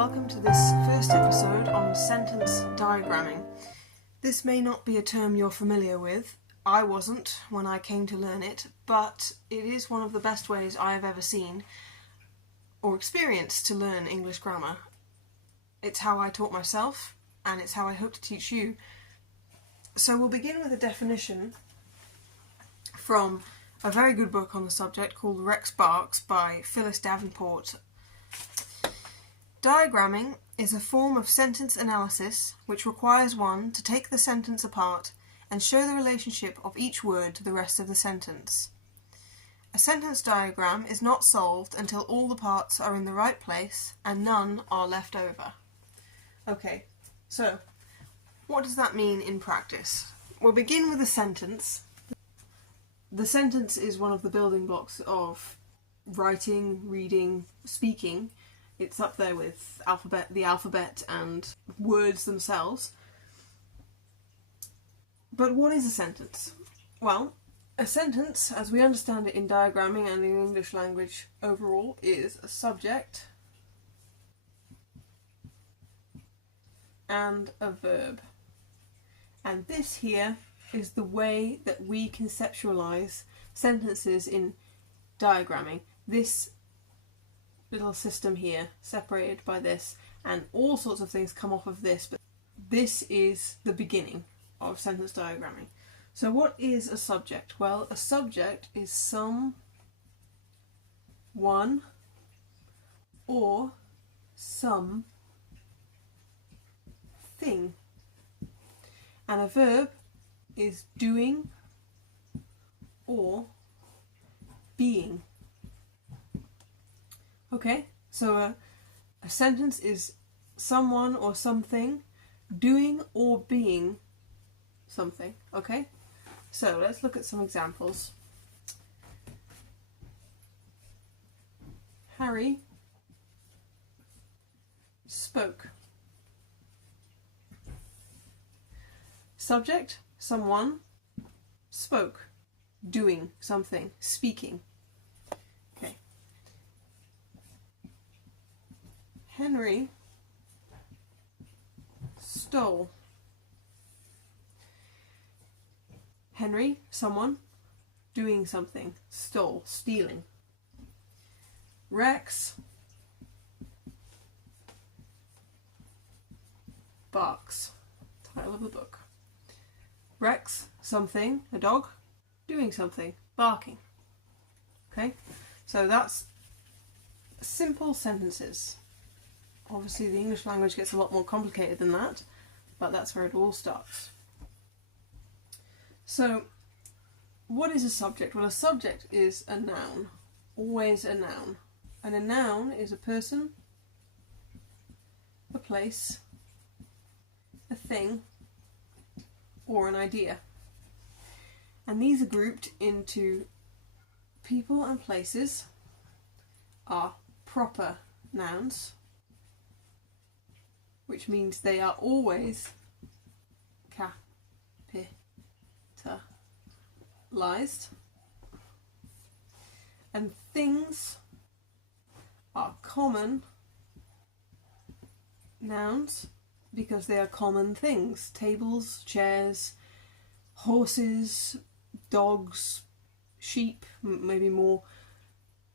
welcome to this first episode on sentence diagramming. This may not be a term you're familiar with. I wasn't when I came to learn it, but it is one of the best ways I have ever seen or experienced to learn English grammar. It's how I taught myself, and it's how I hope to teach you. So we'll begin with a definition from a very good book on the subject called Rex Barks by Phyllis Davenport. Diagramming is a form of sentence analysis which requires one to take the sentence apart and show the relationship of each word to the rest of the sentence. A sentence diagram is not solved until all the parts are in the right place and none are left over. Okay, so what does that mean in practice? We'll begin with a sentence. The sentence is one of the building blocks of writing, reading, speaking. It's up there with the alphabet and words themselves. But what is a sentence? Well, a sentence, as we understand it in diagramming and in English language overall, is a subject and a verb. And this here is the way that we conceptualize sentences in diagramming. This little system here, separated by this, and all sorts of things come off of this, but this is the beginning of sentence diagramming. So what is a subject? Well, a subject is someone or some thing. And a verb is doing or being. Okay, so a sentence is someone or something doing or being something. Okay, so let's look at some examples. Harry spoke. Subject, someone, spoke, doing something, speaking. Okay. Henry stole. Henry, someone, doing something, stole, stealing. Rex barks. Title of the book. Rex, something, a dog, doing something, barking. Okay, so that's simple sentences. Obviously the English language gets a lot more complicated than that, but that's where it all starts. So, what is a subject? Well, a subject is a noun, always a noun. And a noun is a person, a place, a thing, or an idea. And these are grouped into people and places are proper nouns, which means they are always capitalized. And things are common nouns because they are common things. Tables, chairs, horses, dogs, sheep, maybe more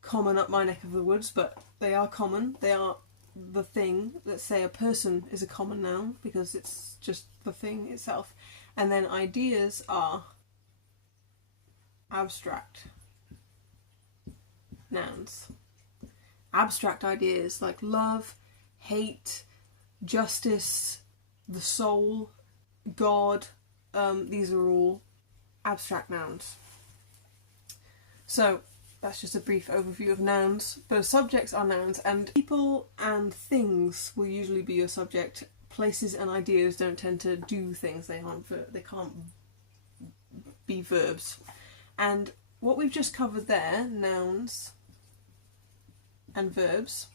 common up my neck of the woods, but they are common. They are the thing. Let's say a person is a common noun because it's just the thing itself. And then ideas are abstract nouns. Abstract ideas like love, hate, justice, the soul, God, these are all abstract nouns. So that's just a brief overview of nouns. But subjects are nouns, and people and things will usually be your subject. Places and ideas don't tend to do things. They can't be verbs. And what we've just covered there, nouns and verbs,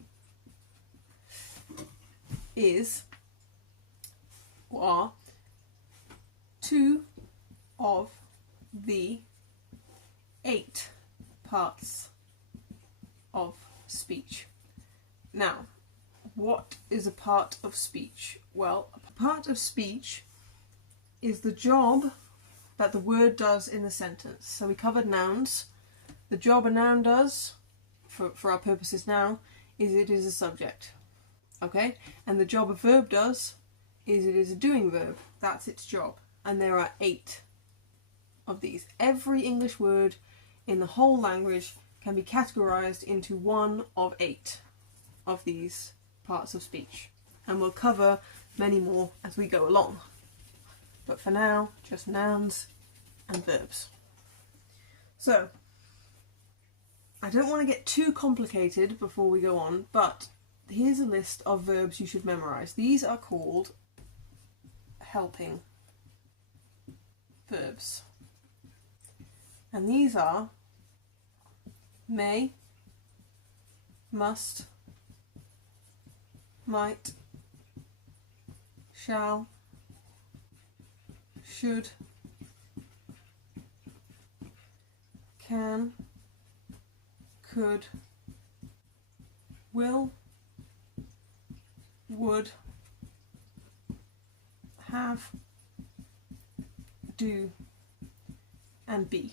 are two of the 8 parts of speech. Now, What is a part of speech? Well, a part of speech is the job that the word does in the sentence. So we covered nouns. The job a noun does, for our purposes now, is it is a subject. Okay? And the job a verb does is it is a doing verb. That's its job. And there are 8 of these. Every English word in the whole language can be categorized into one of 8 of these parts of speech. And we'll cover many more as we go along. But for now, just nouns and verbs. So, I don't want to get too complicated before we go on, but here's a list of verbs you should memorize. These are called helping verbs. And these are may, must, might, shall, should, can, could, will, would, have, do, and be.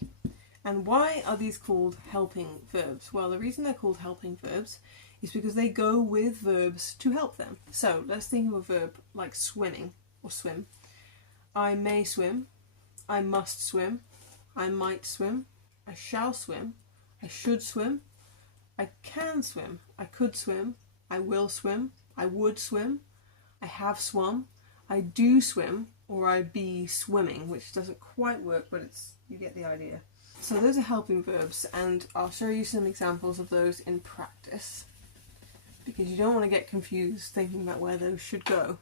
And why are these called helping verbs? Well, the reason they're called helping verbs is because they go with verbs to help them. So let's think of a verb like swimming or swim. I may swim, I must swim, I might swim, I shall swim, I should swim, I can swim, I could swim, I will swim, I would swim, I have swum, I do swim, or I be swimming, which doesn't quite work, but you get the idea. So those are helping verbs, and I'll show you some examples of those in practice, because you don't want to get confused thinking about where those should go.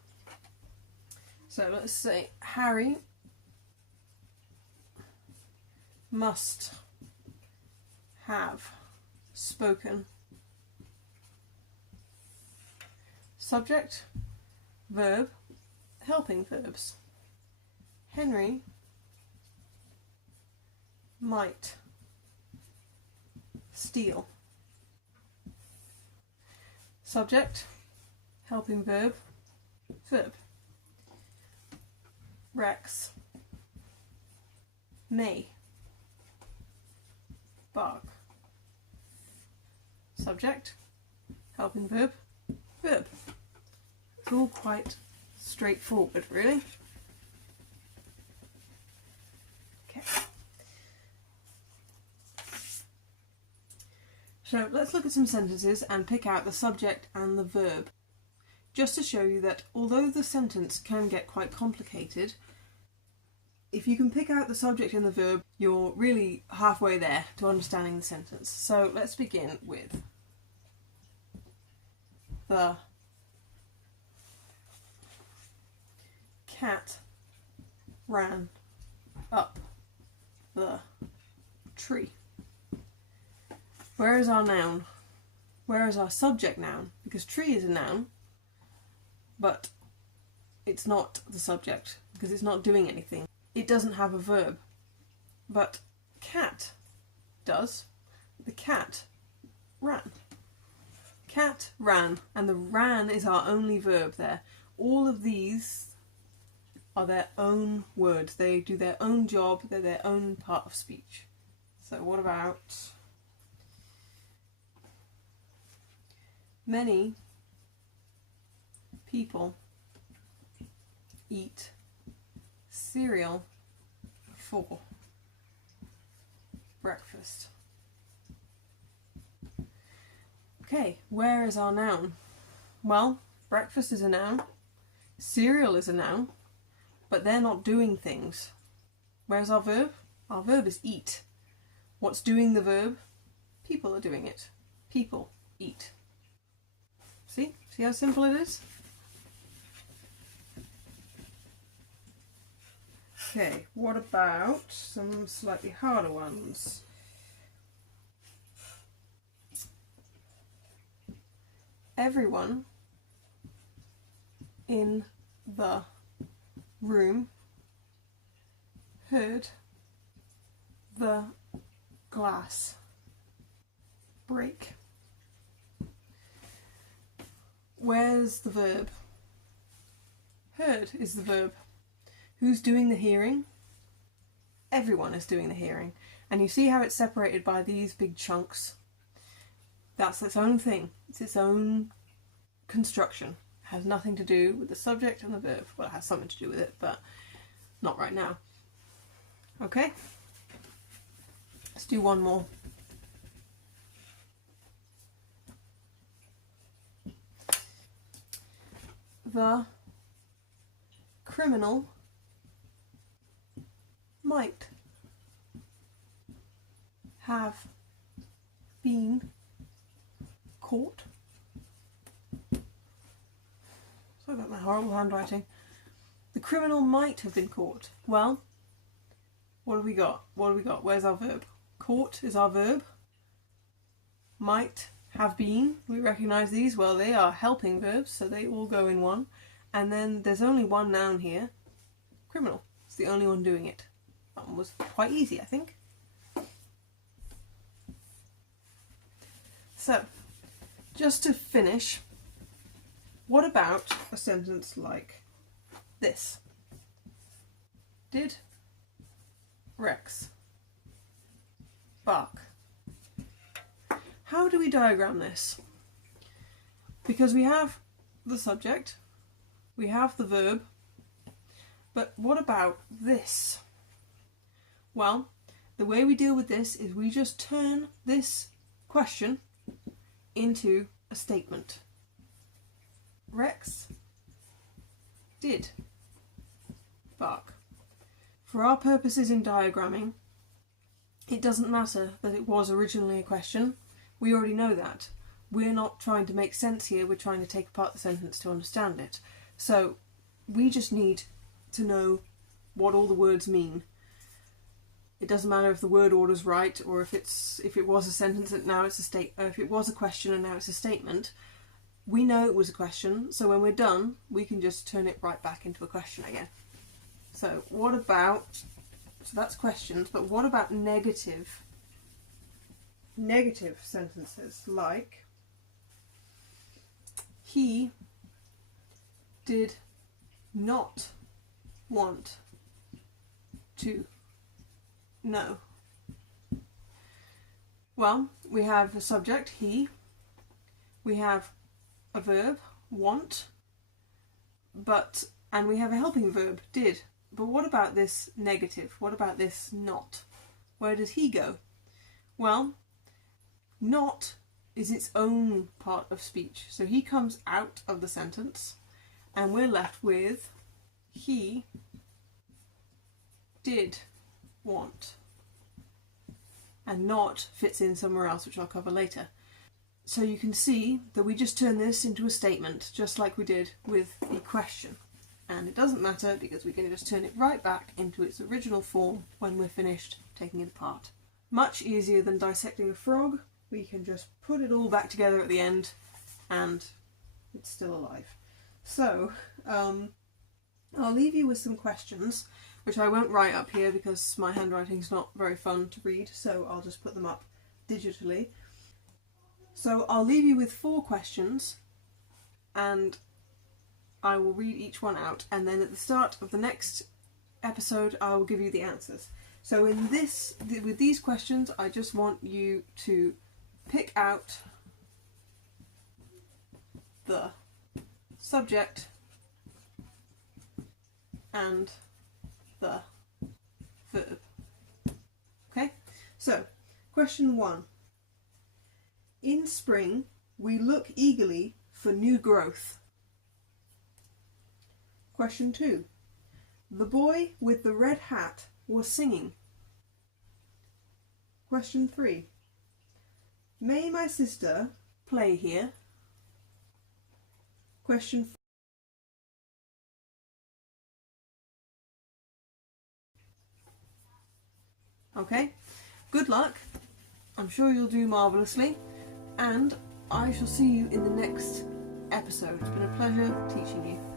So let's say Harry must have spoken. Subject, verb, helping verbs. Henry might steal. Subject, helping verb, verb. Rex may bark. Subject, helping verb, verb. It's all quite straightforward, really. Okay. So let's look at some sentences and pick out the subject and the verb, just to show you that although the sentence can get quite complicated, if you can pick out the subject and the verb, you're really halfway there to understanding the sentence. So let's begin with the cat ran up the tree. Where is our noun? Where is our subject noun? Because tree is a noun, but it's not the subject because it's not doing anything. It doesn't have a verb, but cat does. The cat ran. Cat ran, and the ran is our only verb there. All of these are their own words. They do their own job. They're their own part of speech. So what about many people eat cereal for breakfast? Okay, where is our noun? Well, breakfast is a noun, cereal is a noun, but they're not doing things. Where's our verb? Our verb is eat. What's doing the verb? People are doing it. People eat. See? See how simple it is? Okay, what about some slightly harder ones? Everyone in the room heard the glass break. where's the verb? Heard is the verb. Who's doing the hearing? Everyone is doing the hearing. And you see how it's separated by these big chunks? That's its own thing. It's its own construction. It has nothing to do with the subject and the verb. Well, it has something to do with it, but not right now. Okay? Let's do one more. The criminal might have been caught. Sorry about my horrible handwriting. The criminal might have been caught. Well, what have we got? What have we got? Where's our verb? Caught is our verb. Might have been. We recognise these. Well, they are helping verbs, so they all go in one. And then there's only one noun here. Criminal. It's the only one doing it. That one was quite easy, I think. So, just to finish, what about a sentence like this? Did Rex bark? How do we diagram this? Because we have the subject, we have the verb, but what about this? Well, the way we deal with this is we just turn this question into a statement. Rex did bark. For our purposes in diagramming, it doesn't matter that it was originally a question. We already know that. We're not trying to make sense here, we're trying to take apart the sentence to understand it. So we just need to know what all the words mean. It doesn't matter if the word order's right, or if it was a sentence and now it's a if it was a question and now it's a statement. We know it was a question, so when we're done, we can just turn it right back into a question again. So what about, so that's questions, but what about negative sentences, like he did not want to know? Well, we have a subject, he, we have a verb, want, and we have a helping verb, did. But what about this negative? What about this not? Where does he go? Well, not is its own part of speech. So he comes out of the sentence and we're left with he did want. And not fits in somewhere else, which I'll cover later. So you can see that we just turn this into a statement, just like we did with the question. And it doesn't matter because we can just turn it right back into its original form when we're finished taking it apart. Much easier than dissecting a frog. We can just put it all back together at the end and it's still alive. So, I'll leave you with some questions, which I won't write up here because my handwriting's not very fun to read, so I'll just put them up digitally. So I'll leave you with 4 questions and I will read each one out, and then at the start of the next episode I will give you the answers. So with these questions, I just want you to pick out the subject and the verb. Okay? So, question 1. In spring, we look eagerly for new growth. Question 2. The boy with the red hat was singing. Question 3. May my sister play here? Question 4. Okay, good luck. I'm sure you'll do marvellously, and I shall see you in the next episode. It's been a pleasure teaching you.